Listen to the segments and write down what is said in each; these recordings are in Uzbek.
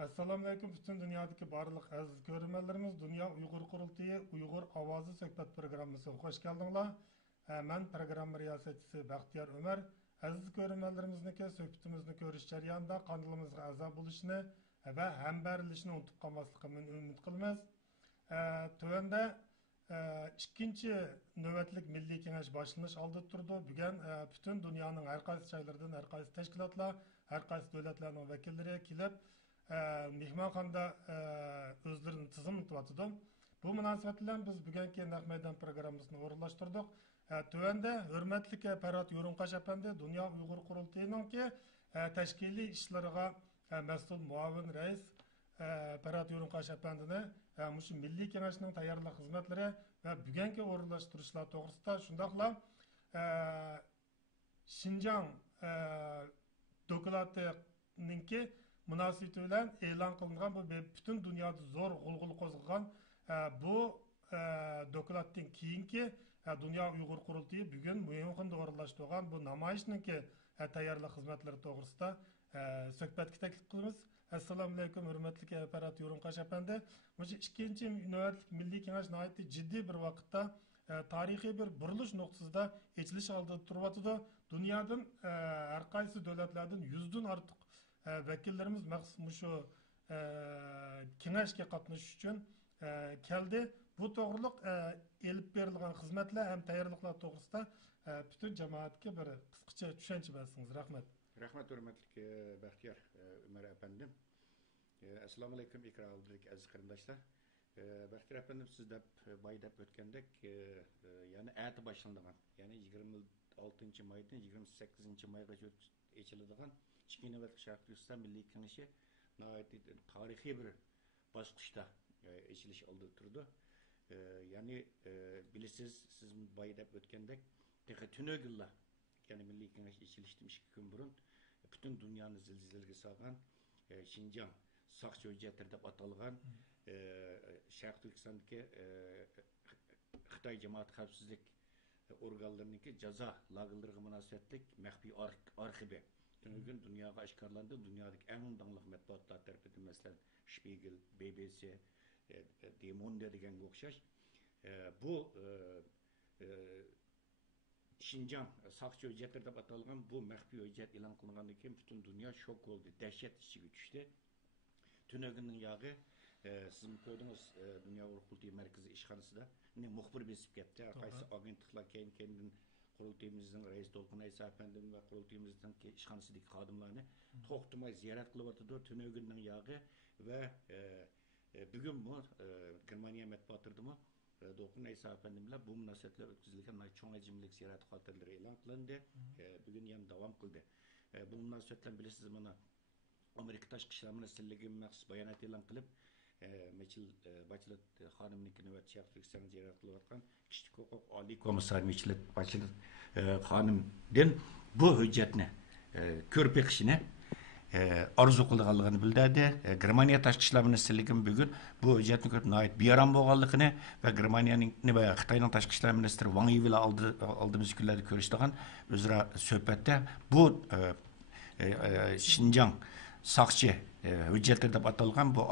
Assalamu alaykum bütün dünyadaki barlıq aziz görürmenlerimiz. Dünya Uygur Kurultayı Uygur Avazı Söhbət programmasına hoş geldinler. Ben program riyasetçisi Baxtiyar Ömer. Aziz görürmenlerimizniki söhbətimizni görüş jarayonida kanalımızga a'zo bo'lishini va hambarlashni unutib qolmasligini umid qilamiz. Tövəndə ikkinchi növbətlik Milliy Kengash başlanış aldı turdu. Bugün bütün dünyanın her qaysı joylardan, her qaysı təşkilatlar, her qaysı dövlətlərin vəkilləri kelib mehmonxonada o'zlarini tizimlatyapti. Bu munosabat bilan biz bugungi naq maydon programmasini o'rinlashtirdik. Tövəndə hörmətli Parat Yo'rinqash apandi Dünya Uyghur Qurultayınınki tashkiliy ishlariga mas'ul muavin rais Parat Yo'rinqash apandini mushu Milliy Kengashning tayyorlik xizmatlari va bugungi o'rinlashtirishlar to'g'risida shundaqla Şinjan doklatininki münasebeti bilan e'lon qilingan bu bütün dünyada zo'r g'ulg'ul qo'zg'agan bu dokladdan keyingi Dünya Uyghur Qurultayı bugün Muyonxonda o'rinlashtirgan bu namoyishninki tayyorlik xizmatlari to'g'risida suhbatga taklif qilamiz. Assalomu alaykum hurmatli Parat Yo'rinqash apandi. Mushu ikkinchi navbatlik Milliy Kengash nihoyatda jiddiy bir vaqtda tarixiy bir burilish nuqtasida echilish oldida turyapti. Dunyodan har qaysi davlatlardan 100 dan ortiq vakillarimiz maxsus shu kengashga qatnashish uchun keldi. Bu to'g'riliq elib berilgan xizmatlar ham tayyorliklar to'g'risida bütün jamoatga bir qisqacha tushuncha bersangiz. Rahmat. Rahmat hurmatli Baxtiyar Ömer efendim. Assalomu alaykum ikramli aziz qarindoshlar. Baxtiyar efendim siz deb boy deb o'tgandek, ya'ni ati boshlangan, ya'ni 26 maydan 28 maygacha ochiladigan ikkinchi navbatlik Sharq Turkiston Milliy Kengashi tarixiy bir bosqichda ochilish oldi turdi. Yani bilisiz siz boy deb o'tgandek, tunugilla yani Milliy Kengash ochilishdan 2 kun burun bütün dünyanı zilzileге salgan Şinjan Sakçı hüccetleri deb atalgan Sharq Turkistondagi Xitoy jamoat xavfsizlik organlarınınki jazo lagerlariga munosabatlik maxfiy arxivi bugün dunyoga oshkorlandi. Dunyodagi eng dangliq matbuotlar tarafidan masalan Spiegel, BBC, Le Monde deganga o'xshash bu Şinjan Sakçı hüccetleri deb atalgan bu maxfiy hüccet e'lon qilingandan keyin bütün dünya şok oldu, dehşet ichiga tushdi. Tünögünün yağı siz koydunuz Dünya Qurultayı Merkezi işxonasida muxbir besib ketdi. Qaysi agentliklar kendin qurultayımızın reis Dolqun Aysa efendim ve qurultayımızın işxonasidagi xodimlarni to'xtamay ziyorat qilyapti. Tünögünün yağı ve bugün bu Germaniya matbuotida Dolqun Aysa efendim bilan bu munosabatlar o'tkazilgan cho'ng hajmlik ziyorat xotiralari e'lon qilindi. Bugün yana davom qildi. Bu munosabatlar bilasiz mana Amerika Tashqi ishlar ministrligi maxsus bayonot e'lon qilib, Meçil Bachelet xonimniki navbat Sharq Turkistonga ziyorat qilayotgan kishilik huquq oliy komissar Meçil Bachelet xonimdan bu hujjatni ko'rib beqishini arzu qilganligini bildirdi. Germaniya Tashqi ishlar ministrligi bugun bu hujjatni ko'rib nihoyat bearam bo'lganligini va Germaniyaning va Xitoyning tashqi ishlar ministri Wang Yi bilan oldimiz kunlarda ko'rishdigan o'zaro suhbatda bu Şinjan Sakçı hüccetleri deb atalgan bu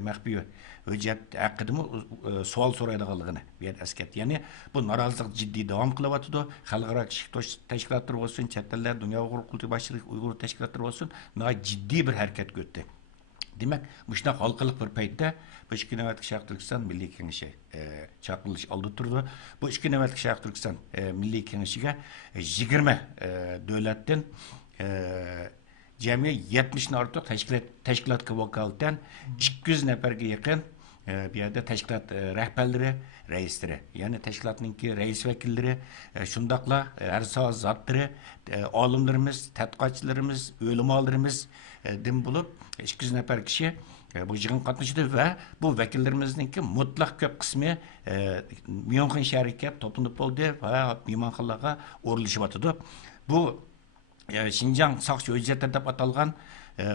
maxfiy hüccet haqida savol so'raydiganligini bu yerda eslatdi. Ya'ni bu norozilik jiddiy davom qilyapti. Xalqaro tashkilotlar bo'lsin, chet ellar, Dunyo Qurultayı boshchilik Uyg'ur tashkilotlari bo'lsin, nihoyat jiddiy bir harakat ko'rdi. Demak, bu shunday xalqaro bir paytda bu ikki navbatlik Sharq Turkiston Milliy Kengashi chaqirilish oldi turdi. Bu ikki navbatlik Sharq Turkiston Milliy Kengashiga 20 davlatdan Cemiye 70'in artık teşkilat vakaleten 200 neferge yakın bir yerde teşkilat rehberleri, reisleri. Yani teşkilatınki reis vekilleri, şundakla her saat zatları, alimlerimiz, tetkikçilerimiz, ölümalarımız dim bulup 200 nefer kişi bu yığın katlaştı ve bu vekillerimizin mutlak köp kısmı Miyonxon şehriga toplanıp oldu ve Miyonxonlarga o'rlashib o'tdi. Bu Şinjan Sakçı hüccetleri deb atalgan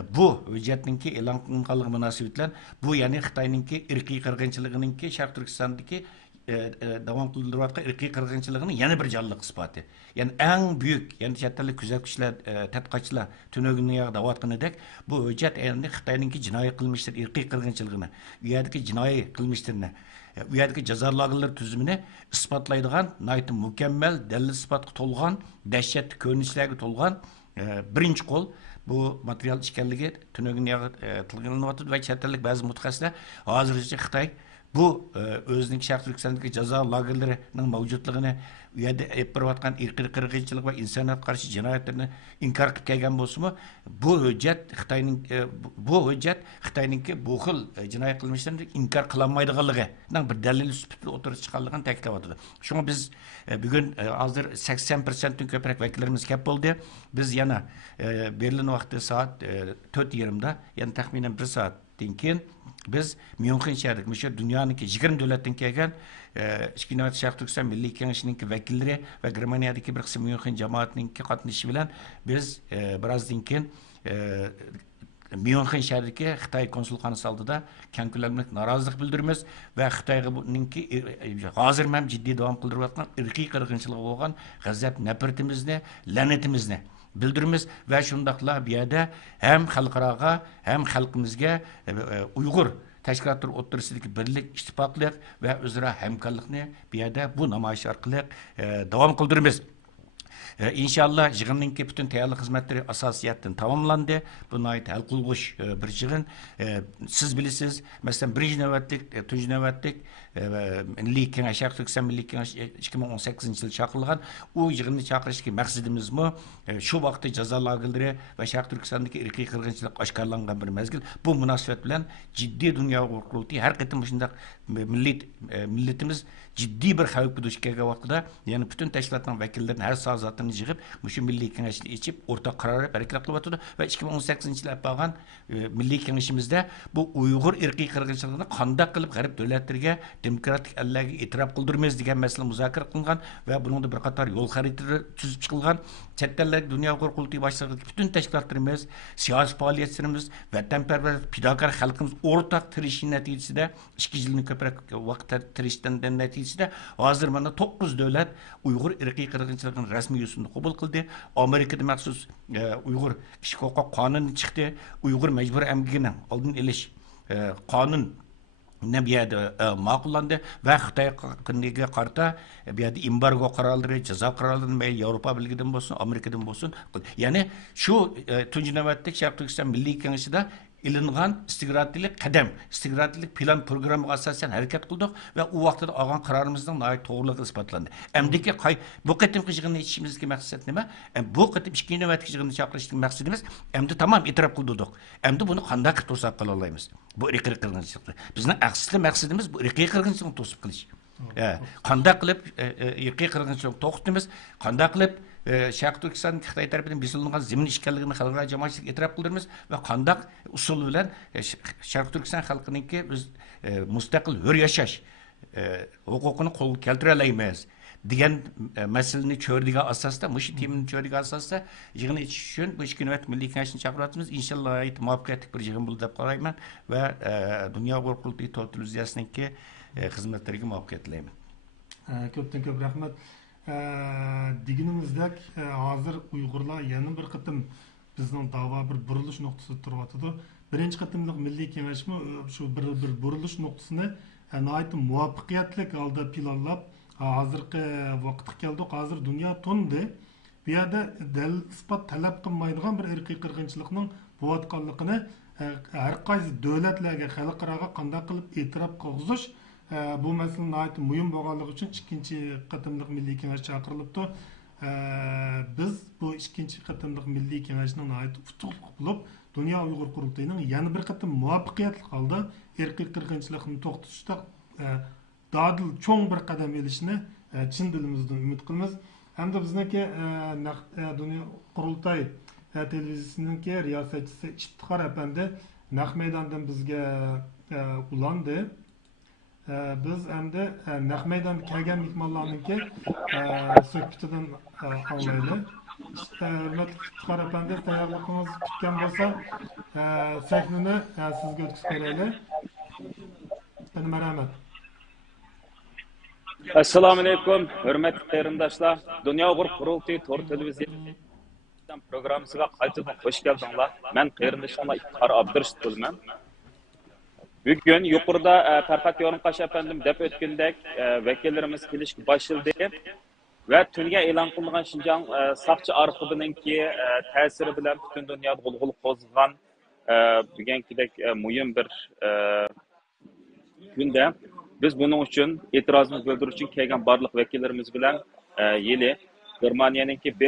bu hüccetninki e'lon qilinganligi munosabat bilan bu ya'ni Xitoyninki irqiy qirg'inchiligininki Sharq Turkistondagi davom qildirayotgan irqiy qirg'inchiligini yana bir jonliq isboti. Ya'ni eng buyuk, ya'ni chet ellik kuzatuvchilar, tadqiqotchilar tunog'ini davatqanidek bu hujjat endi Xitoyninki jinoiy qilmishlar, irqiy qirg'inchiligini, u yerdagi jinoiy qilmishlarni, u yerdagi jazo lagerlari tuzumini isbotlaydigan, nayt mukammal, dalil isbotga to'lgan, dahshatli ko'rinishlarga to'lgan birinchi qo'l bu material ekanligi tunog'ini tilg'anlyapti va chet ellik ba'zi mutaxassislar hozircha Xitoy bu o'zining Sharq Turkistondagi jazo lagerlarining mavjudligini, u yerda olib borayotgan irqiy qirg'inchilik va insoniyatga qarshi jinoyatlarni inkor qilib kelgan bo'lsa-mu, bu hujjat Xitoyninki bu xil jinoiy qilmishlarni inkor qilolmaydiganligining bir dalili sifatida o'tirib chiqqanligini ta'kidlayapti. Shunga biz bugun hozir 80% dan ko'proq vakillarimiz kelib bo'ldi. Biz yana Berlin vaqti soat 4:20da, ya'ni taxminan 1 soatdan keyin biz Myunxen şəhərində, şu dünyanınki 20 dövlətdən gələn İşkinavət Şərq Türkistan Milli Kengişinin vəkilləri və Germaniyadakı bir qism Myunxen cəmaatının qatnaşı bilan biz birazdan keyin Myunxen şəhərindəki Xitay konsulxanası aldida kən ko'lamli narazılıq bildirimiz və Xitayninki hazır mənim ciddi davam qıldırıb atqan irqi qırğınçılığı bolğan g'azab nafratimizni, la'natimizni bildirimiz ve şundaqla bir yerde hem xalqaraga hem xalqimizga Uyghur təşkilatları o'rtasidagi birlik, ittifoqlik ve o'zaro hamkorlikni bir yerde bu namoyish orqali davom qildiramiz. İnşallah yig'inning bütün tayyorlik xizmatlari asosiyatdan tamomlandi. Buna ait hal qilg'ush bir yig'in. Siz bilasiz, masalan, birinchi navbatlik, tunji navbatlik Milliy Kengash, Sharq Turkiston Milliy Kengash 2018-yil chaqirilgan. U yig'inni chaqirishga maqsadimiz shu vaqtda jazo lagerlari va Sharq Turkistondagi irqiy qirg'inchilik oshkorlangan bir mezgil. Bu munosabat bilan jiddiy dunyo qurultiyi har qatim shunday millatimiz ciddi bir xavf duch kelgan vaqtida, ya'ni bütün tashkilotning vakillarining har soatini yig'ib, shu Milliy Kengashni ichib, o'rtaq qaror harakat qilyapti va 2018-yil bo'lgan Milliy Kengashimizda bu Uyg'ur irqiy qirg'inchiligini qanday qilib g'arb davlatlarga, demokratik ellarga e'tirof qildirmaymiz degan masala muzokara qilingan va buningda bir qator yo'l xaritalari tuzib chiqilgan. Chet ellik dunyo qurultiyi boshlig'idagi bütün tashkilotlarimiz, siyosiy faoliyatlarimiz, vatanparvar, fidokor xalqimiz o'rtaq tirishish natijasida 2 yilni ko'proq vaqt tirishdan natijasida hozir mana 9 davlat Uyg'ur irqiy qirg'inchiligini rasmiy yo'sinda qabul qildi. Amerikada maxsus Uyg'ur kishi huquq qonuni chiqdi. Uyg'ur majbur emgining oldini olish qonun nebiyada ma'qullandı ve Xitoyga qarta biyada embargo qarorlari, jazo qarorlari Yevropa Birligidan bo'lsin, Amerikadan bo'lsin. Ya'ni shu tunji navbatdagi Sharq Turkiston Milliy Kengashida ilingan istiqrarlik qadam, istiqrarlik plan programı asasen hareket kıldık ve o vaxtda algan kararımızdan daha doğruluğu ispatlandi. Emdeki bu qatimki yig'inni içimizdeki maksat nima? Bu qatim ikkinchi navbatdagi yig'inni chaqirishning maqsadimiz emdi tamam e'tirof qildik. Emdi buni qanday qilib to'sib qila olamiz? Bu irqiy qirg'inchilikni. Bizning asli maqsadimiz bu irqiy qirg'inchilikni to'sib qilish. Qanday qilib irqiy qirg'inchilikni to'xtatamiz? Qanday qilib Sharq Turkiston Xitoy tarafidan besilgan zemin ishkanligini xalqaro jamoatchilik e'tirof qildirmiz va qandaq usul bilan Sharq Turkiston xalqininki biz mustaqil hur yashash huquqini qo'lga keltira olamiz degan masalani cho'rdigan asosda, mush teminni cho'rdigan asosda yig'in ichish uchun bu ikki navbat Milliy Kengashni chaqiryapmiz. Inshaalloh muvaffaqiyatli bir yig'in bo'ldi deb qarayman va dunyo qurultiyi televiziyasininki xizmatlariga muvaffaqiyat tilayman. Ko'pdan ko'p rahmat. Diginimizdek hazır Uygurlar yana bir qıtım bizning dava bir burilish nuqtasida turibdi. Birinchi qatimliq Milliy Kengashmi shu bir burilish nuqtasini nihoyatda muvaffaqiyatli holda planlab hozirgi vaqtga keldik. Hozir dunyo to'ndi. Bu yerda dalil isbot talab qilmaydigan bir irqiy qirg'inchilikning bo'layotganligini har qaysi davlatlarga, xalqaroga qanday qilib e'tirof qilg'izish bu mesele nihayet mühim bo'lganligi uchun ikkinchi qatimliq Milliy Kengash chaqirilibdi. Biz bu ikkinchi qatimliq Milliy Kengashning nihayet utuqli bo'lib, Dunyo Uyg'ur qurultiyining yana bir qatim muvaffaqiyatli holda irqiy qirg'inchilikni to'xtatishda dadil cho'ng bir qadam elishini chin dilimizdan umid qilamiz. Hamda bizniki Dunyo qurultiy televiziyasininki riyosatchisi Iftixor apandi naq maydondan bizga ulandi. Biz endi naq maydonga kelgan mehmonlarniki suhbatidan anglaylik. Hurmatli Iftixor apandi, tayyorligingiz bitgan bo'lsa, sahnani sizga o'tkazib beraylik. Marhamat. Assalomu alaykum, hurmatli qarindoshlar. Dunyo Uyg'ur qurultiyi to'r televiziya programmasiga qaytadan xush keldinglar. Men qarindoshlar Iqar Abdurshid bo'laman. Bugun yuqorida Farhat Yo'rinqash afandim deb o'tgandek vakillarimiz kelishga başladı ve tunga e'lon qilingan Şinjan saqchi arxivininki ta'siri bilan butun dunyoda g'ulg'ul qo'zg'agan bugünkidek muhim bir kunda biz bunun için itirazımızı bildirmek için kelgan barliq vakillerimiz bilan yeli Germaniyanınki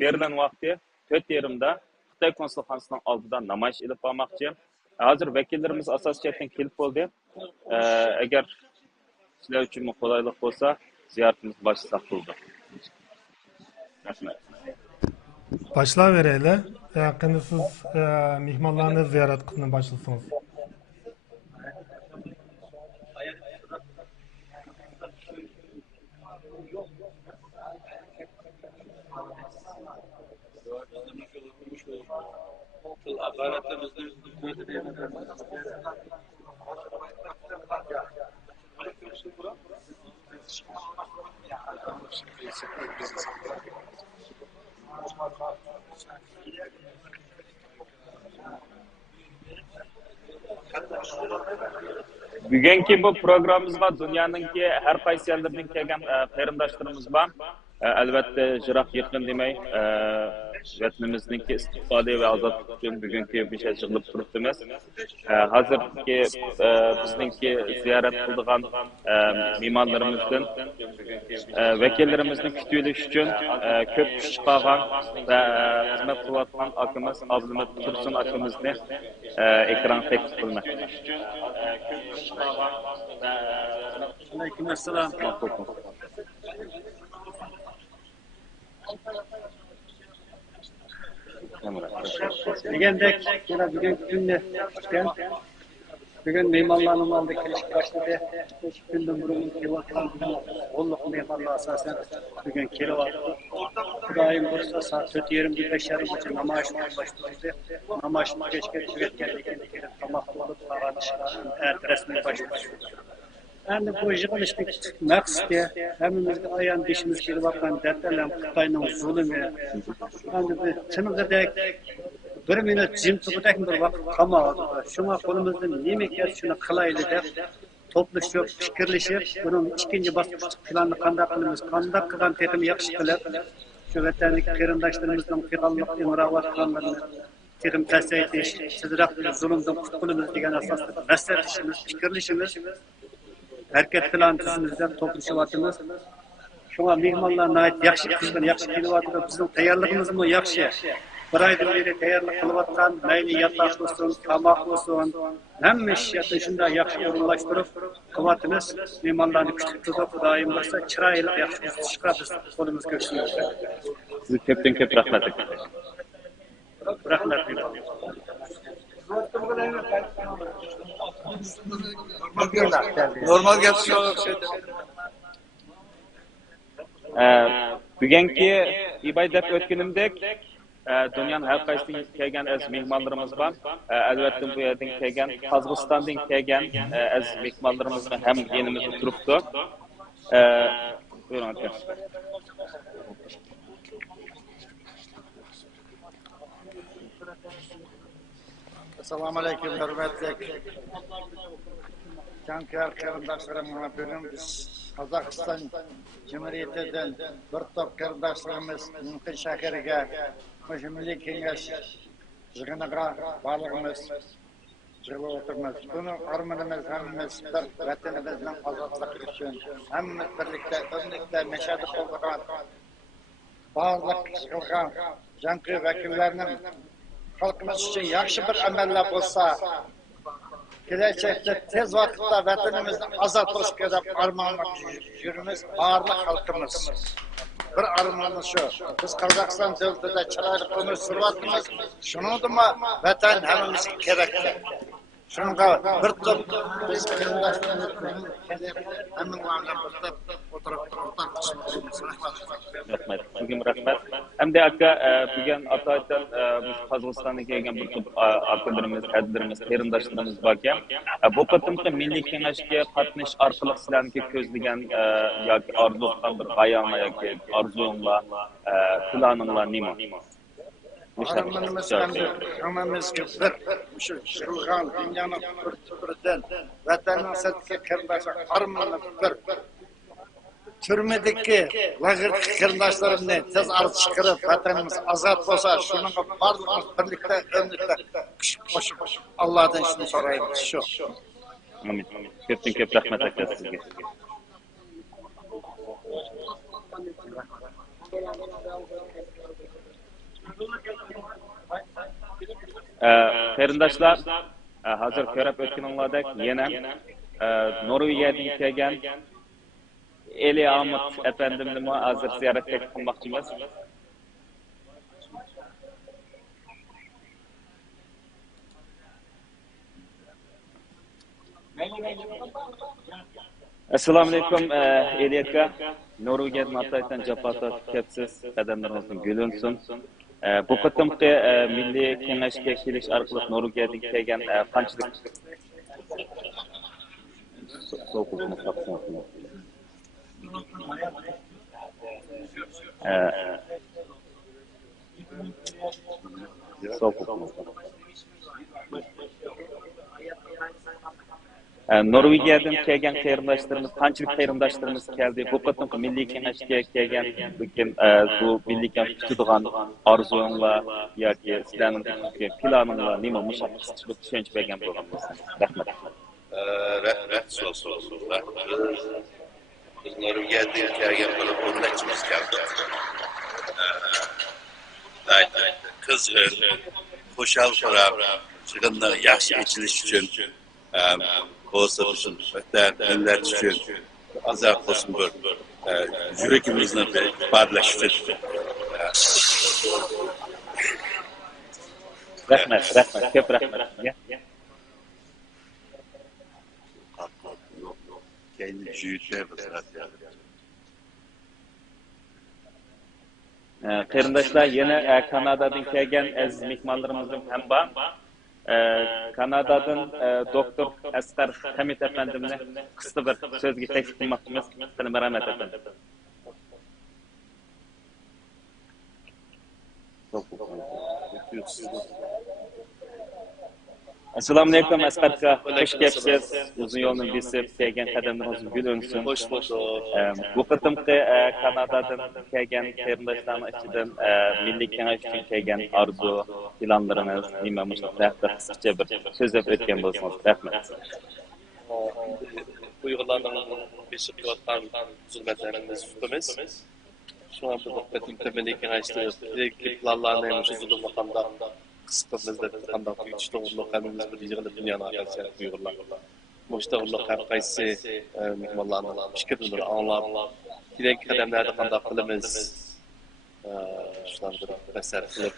Berlin vaqti 4:30da Xitoy konsulxonasining oldida namoyish ilib bormoqchi. Hozir vakillerimiz asos chetdan kelib bo'ldi. Agar sizlar uchun qulaylik bo'lsa, ziyoratimiz başlasak bo'ldi. Rahmat. Başlayıvereyle. Yaqini siz mehmonlarni ziyorat qilishni boshlasangiz. Bugünkü bu programımızda dünyanınki her qaysi yerlerden kelgan qarindoshlarimiz var. Albatta jiroq yaqin demay, vatanimizningki istiqboli va ozodlik uchun bugungi bir şey yig'ilib turibmiz. Hozirgi bizningki ziyorat qilgan mehmonlarimizdan vakillarimizni kutilish uchun ko'p kuch chiqargan va xizmat qilayotgan akamiz Abdulmat Tursun akamizni ekran taklif qilmoqda. Aleyküm assalam. Degandek, yana bugungi kunni kutgan. Bugun mehmonlarning oldiga kelishga boshladi. 2 kundan burun kelayotgan o'nliq mehmonlar asosan bugun kelyapti. Xudoyim bo'lsa soat 4:30-5:30gacha namoyish boshlanadi. Namoyish kechga tugatgandan keyin tomoq olib qolgan ishlar rasmiy boshlanadi. Endi bu yig'ilishning maqsadi hammamizga ayon beshimiz kelayotgan dardlardan Xitoyning zulmi. Endi bu chimildek bir minut jim turib bir vaqt qolmadi. Shunga qo'limizdan nima kelsa shuni qilaylik deb to'plashib, fikrlashib, buning ikkinchi bosqich planni qanday qilamiz, qanday qilgan texim yaxshi qilib, shu vatanlik qarindoshlarimizning qilganlik imrovatlarini texim pasaytish, tezroq zulmdan qutulamiz degan asosda maslahatlashimiz, fikrlashimiz harakat plan tuzimizda to'plashyapmiz. Shunga mehmonlarni yaxshi qilgan, yaxshi kelyapti, bizning tayyorligimiz ham yaxshi. Bir aydan beri tayyorlik qilayotgan, mayli yotoq bo'lsin, tomoq bo'lsin, hamma ishni shunday yaxshi o'rinlashtirib qilyapmiz. Mehmonlarni kutib turib, Xudoyim bo'lsa, chiroyli yaxshi ishga biz qo'limiz ko'rsatamiz. Sizga ko'pdan ko'p rahmat. Rahmat. Normal gelsin. Bugungi ibodat o'tganimdek dünyanın her qaysidan kelgan az mehmonlarimiz var. Albatta bu yerdan kelgan Qozog'istondan kelgan az mehmonlarimiz ham yanimizda turibdi. Buyurun aka. Assalamu alaikum hürmetli Cankar qarindoshlarım, bugün biz Qozog'iston Cumhuriyeti'den bir top qarindoshlarimiz Münxen shahriga Milliy kengash yig'iniga borlig'imiz yig'ilib o'tirmiz. Buni armonimiz hammamiz bir vatanimizning ozodligi uchun hammamiz birlikda nashadi qilgan barliq qilgan janqi vakillarning xalqimiz uchun yaxshi bir amallar bo'lsa, kelajakda tez vaqtda vatanimizni ozod qilishga deb armonlab yurimiz barliq xalqimiz. Bir armonimiz shu. Biz Qozog'iston davlatida chiroyli umr suryapmiz. Shuningdek vatan hammamizga kerakdir. Şunga bir top biz kırdaşlarımız hemen varlıkta oturup Rahmat. Bugün rahmat. Hem de aka bugün Atay'dan biz Kazakistan'a gelgen bir top akalarımız, hadlarımız, qarindoshlarimiz varken bu qatimki Milliy Kengashga qatnash orqali sizlarga ko'zlagan yoki orzu qilgan bir g'oyanglar yoki orzunglar, planinglar nima? Hammamiz bir shu yig'ilgan dunyoning bir-biridan vatanning sirtga kirmasa harmoni bir türmedeki lagırdaki kırdaşlarımla tez artış çıkarıp vatanımız azat olsa şunun varlığımız birlikte ömrükte güç koşup Allah'tan şunu sorayım şu. Amin. Köpten köp rahmet aka sizge. Qarindoshlar, hozir ko'rib o'tganinglardek yana Norvegiyadan kelgan Eli Ahmet efendimni hozir ziyoratga qilmoqchimiz. Assalomu alaykum Eli aka. Norvegiyadan Ataydan Japata kepsiz qadamlaringizdan gulunsin. Bu qatimki Milliy Kengashga kelish orqali Norvegiyadan kelgan qanchalik Norvegiyadan kelgan qarindoshlarimiz, qanchalik qarindoshlarimiz keldi. Bu qatimki Milliy Kengashga kelgan bu Milliy Kengash tutadigan orzunglar yoki sizlarning planinglar nima mushakkichlik tushuncha bergan bo'lganmiz. Rahmat. Rahmat so'zlar. Biz Norvegiyadan kelgan bo'lib o'rnakchimiz keldi. Qiz xo'shal qarab, yig'inlar yaxshi echilish uchun bo'lsa uchun millat uchun azar bo'lsin bir yuragimizni ifodalash uchun. Rahmat, ko'p rahmat. Kendi jüyütler Qarindoshlar, yana Kanadadan kelgan aziz mehmonlarimizning ham bor. Kanadadan doktor Asqar Hamid efendimni qisqa bir so'zga taklif qilmoqchimiz. Rahmat efendim. Assalomu alaykum Asqar aka. Xush kelibsiz. Uzun yo'lni besib kelgan qadamlaringiz gul o'ngsin. Hoş bulduk. Bu qatimki Kanadadan kelgan qarindoshlarning ichidan Milliy Kengash uchun kelgan orzu, planlarimiz nima mushaqqa qisqacha bir so'zlab o'tgan bo'lsangiz. Rahmat. Uyg'urlarning besib qilayotgan zulmatlarimiz tutamiz. Şu an bu vakitte Milliy Kengashda planlarni müşahede qisqa bizda qanday kuyish to'g'riliq hammamiz bir yig'ilib dunyoni arkasiga Uyg'urlar. Mushtoqlik har qaysi mehmonlarning fikrini anglab, kerak qadamlarda qanday qilamiz? Shularni basar qilib,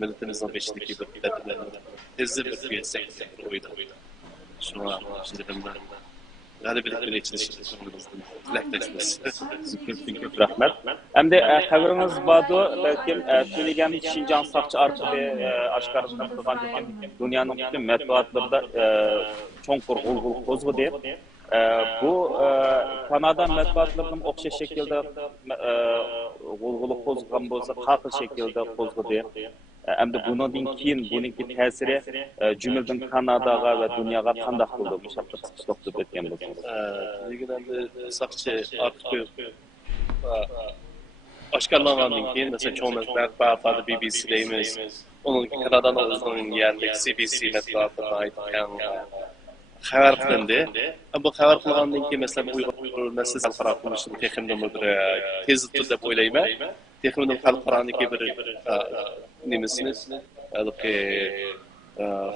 millatimizning beshidagi bir qadamlarni tezlik bir kuyatsak deb o'yladim. Shuna shunday g'alabilik bilan yetishishimizni tilakdashmiz. Ko'p rahmat. Hamda xabaringiz bordu, balkim Tunigan Shinjan saqchi orqali oshkorlangan ekan dunyoning butun matbuotlarida cho'nqur g'ulg'ul qo'zg'adi. Bu Kanada matbuotlarining o'xshash shaklda g'ulg'ul qo'zg'agan bo'lsa, qaqil shaklda qo'zg'adi. Hamda bundan keyin buningki ta'siri jumladan Kanadaga va dunyoga qanday bo'ldi? Mushaqqa qisqacha deb o'tgan bo'lsangiz. Legende saqchi artık oshkorlangandan keyin mesela çoğu matbuotlarda BBC deymiz. Onun Kanada'nın o'zining yerli CBC matbuotlarına ait xabar qilindi. Bu xabar qilgandan keyin mesela Uyg'ur masalasi xalqaro qilishni teximdan bir tezlik deb o'ylayman. Teximdan xalqaroniki bir nemisini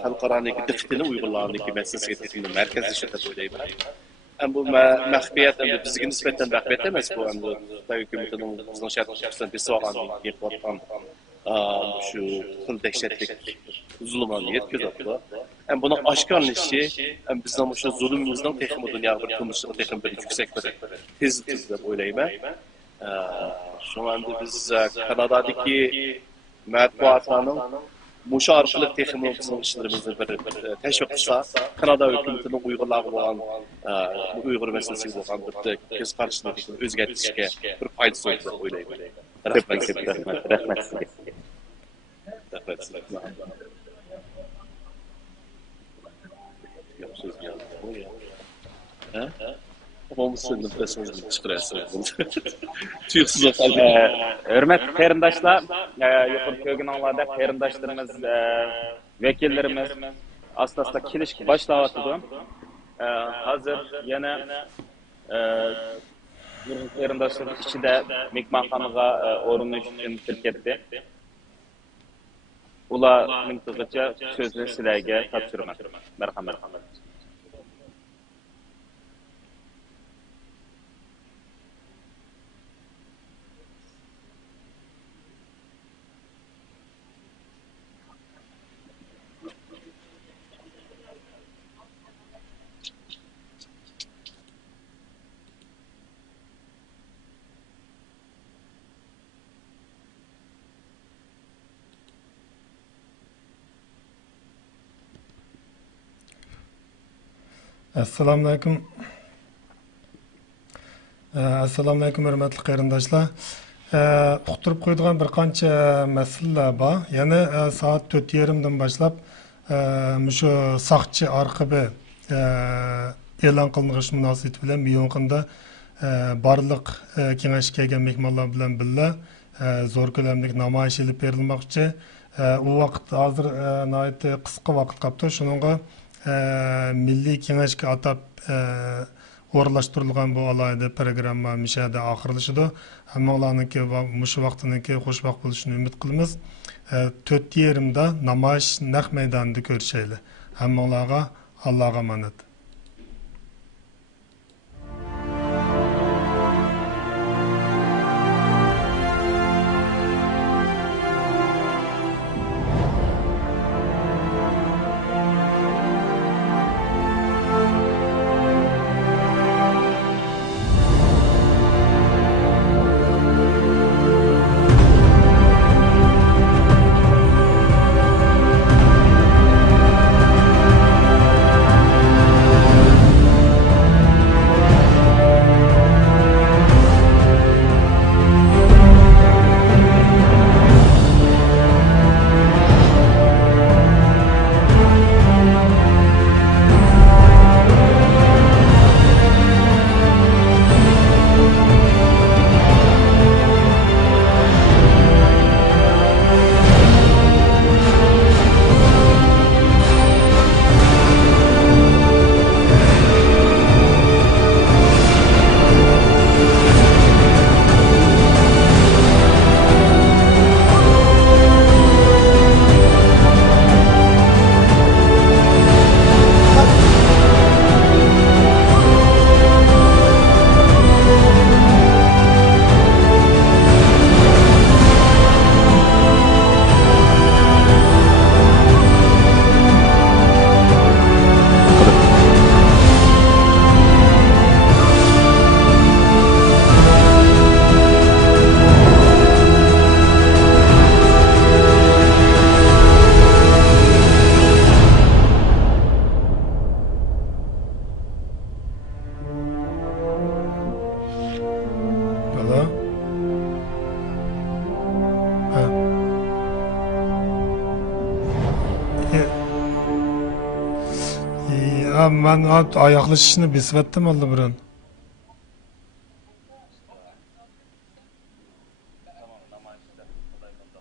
xalqaroniki diqqatini Uyg'urlarniki masalasiga teximdan markazlashadi deb o'ylayman. Bu maxfiyat bizga nisbatan maxfiyat emas bu endi Xitoy hukumatining bizning shartlarimizni besib olgandan keyin qilayotgan shu xil dahshatli zulümlerini yetkizdi. Hem bunun aşkarlışı, hem bizden şu zulümümüzden tekimi dünya bir tunuşluğu tekim bir yüksek bir tez de oylayım. Şu anda biz Kanada'daki matbuatlarının Muşu arkalık tekimimizin işlerimizi bir teşvik kısa, Kanada hükümetinin Uygurlarına olan, Uygur meselesi olan bir kez karşısındaki özgürlüğe bir faydası olduğunu oylayım. Rahmet sizge. Yapsız geldi bu ya. Ama sizin nefesinizi çıkarırsınız. Tüyüksüz otalım. Hürmetli qarindoshlar, yuqori ko'rganinglarda qarindoshlarimiz, vakillarimiz asta-asta kelishga boshlayotdi. Hozir yana nurg'un qarindoshlar ichida mehmonxonaga o'rinish uchun kirib ketdi. Ularning tig'icha so'zni sizlarga topshiraman. Marhamat. Assalomu alaykum. Assalomu alaykum hurmatli qarindoshlar. Uqtirib qo'ydigan bir qancha masalalar bor. Yana soat 4:30 dan boshlab shu saqchi arqibi e'lon qilinish munosabati bilan Miyonqinda barliq kengashga kelgan mehmonlar bilan birga zo'r ko'lamli namoyish olib berilmoqchi. U vaqt hozir nihoyat qisqa vaqt qolibdi. Shuningga Milliy kengashga atab o'rlashtirilgan bu alohida programma mishada oxirlashadi. Hammalarniki va shu vaqtniki xushvaqt bo'lishini umid qilamiz. 4:30 da namoyish naq maydonida ko'rishaylik. Hammalarga Allohga omonat. Ben ayaklaşışını besvettim oldu buranın.